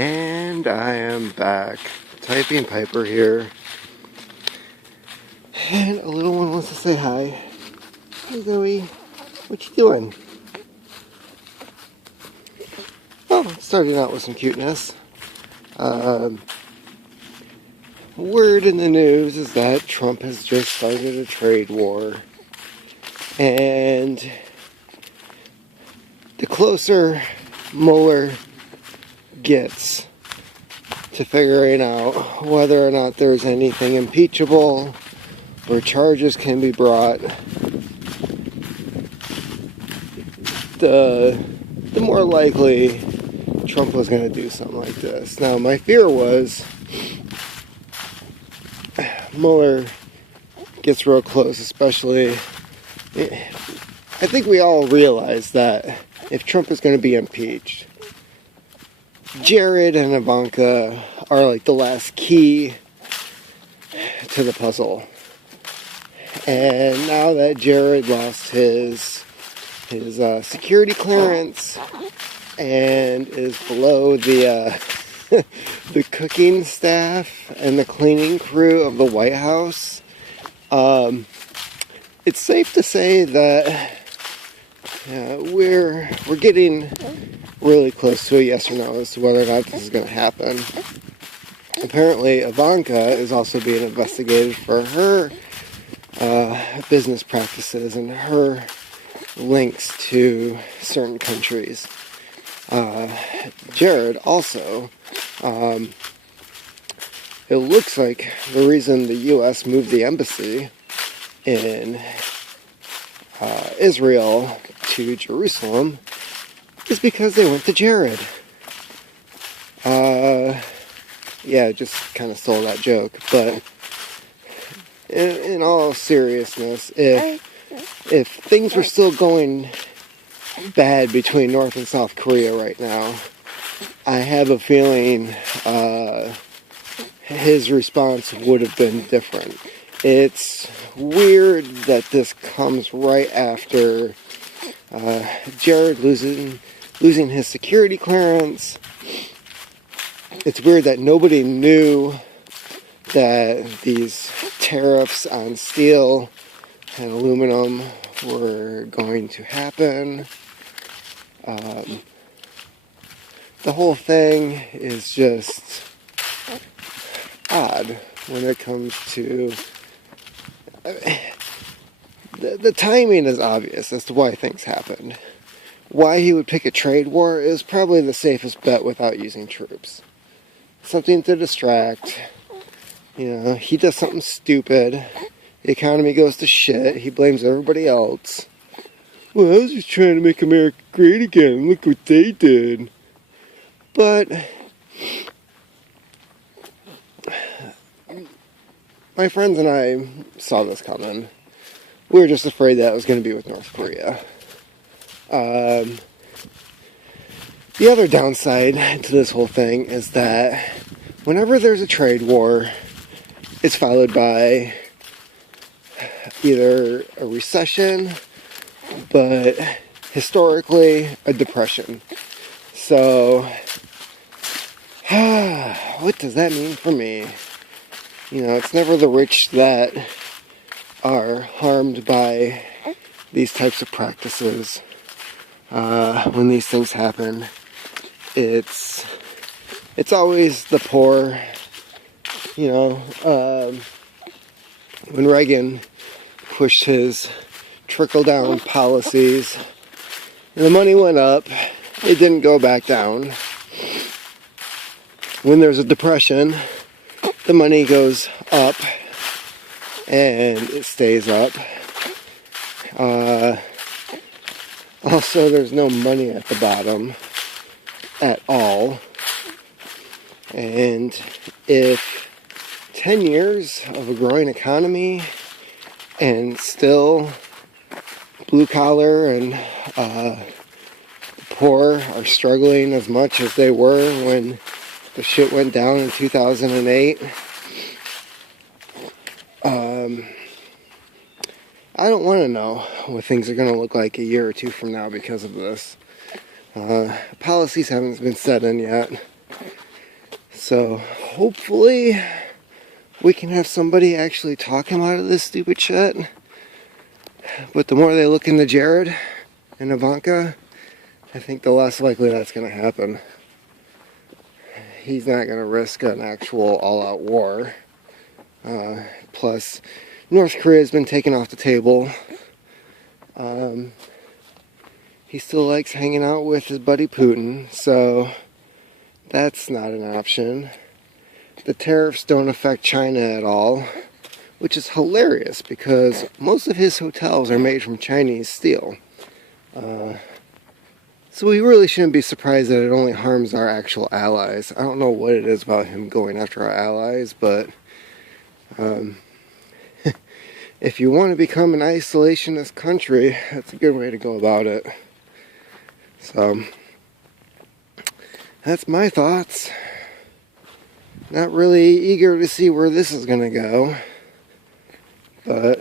And I am back. Typing Piper here. And a little one wants to say hi. Hey Zoe, what you doing? Well, starting out with some cuteness. Word in the news is that Trump has just started a trade war. And the closer Mueller gets to figuring out whether or not there's anything impeachable or charges can be brought, the more likely Trump was going to do something like this. Now, my fear was Mueller gets real close, especially, I think we all realize that if Trump is going to be impeached, Jared and Ivanka are like the last key to the puzzle. And now that Jared lost his security clearance and is below the the cooking staff and the cleaning crew of the White House, it's safe to say that we're getting really close to a yes or no as to whether or not this is going to happen. Apparently, Ivanka is also being investigated for her business practices and her links to certain countries. Jared also, it looks like the reason the U.S. moved the embassy in Israel to Jerusalem is because they went to Jared. Yeah, just kind of stole that joke, but in all seriousness, if things were still going bad between North and South Korea right now, I have a feeling his response would have been different. It's weird that this comes right after Jared losing his security clearance. It's weird that nobody knew that these tariffs on steel and aluminum were going to happen. The whole thing is just odd when it comes to... The timing is obvious as to why things happened. Why he would pick a trade war is probably the safest bet without using troops. Something to distract. You know, he does something stupid. The economy goes to shit. He blames everybody else. Well, I was just trying to make America great again. Look what they did. But my friends and I saw this coming. We were just afraid that it was going to be with North Korea. The other downside to this whole thing is that whenever there's a trade war, it's followed by either a recession, but historically a depression. So, what does that mean for me? You know, it's never the rich that are harmed by these types of practices. When these things happen, it's always the poor. You know, when Reagan pushed his trickle-down policies, the money went up, it didn't go back down. When there's a depression, the money goes up, and it stays up. Also, there's no money at the bottom at all. And if 10 years of a growing economy and still blue collar and the poor are struggling as much as they were when the shit went down in 2008, I don't want to know what things are going to look like a year or two from now because of this. Policies haven't been set in yet. So hopefully we can have somebody actually talk him out of this stupid shit. But the more they look into Jared and Ivanka, I think the less likely that's going to happen. He's not going to risk an actual all-out war. Plus, North Korea has been taken off the table. He still likes hanging out with his buddy Putin, so that's not an option. The tariffs don't affect China at all, which is hilarious because most of his hotels are made from Chinese steel. So we really shouldn't be surprised that it only harms our actual allies. I don't know what it is about him going after our allies, but if you want to become an isolationist country, that's a good way to go about it. So, that's my thoughts. Not really eager to see where this is going to go, but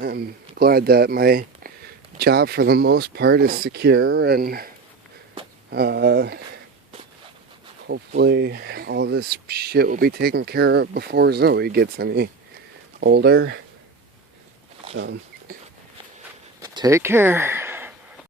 I'm glad that my job for the most part is secure, and hopefully all this shit will be taken care of before Zoe gets any older. So, take care.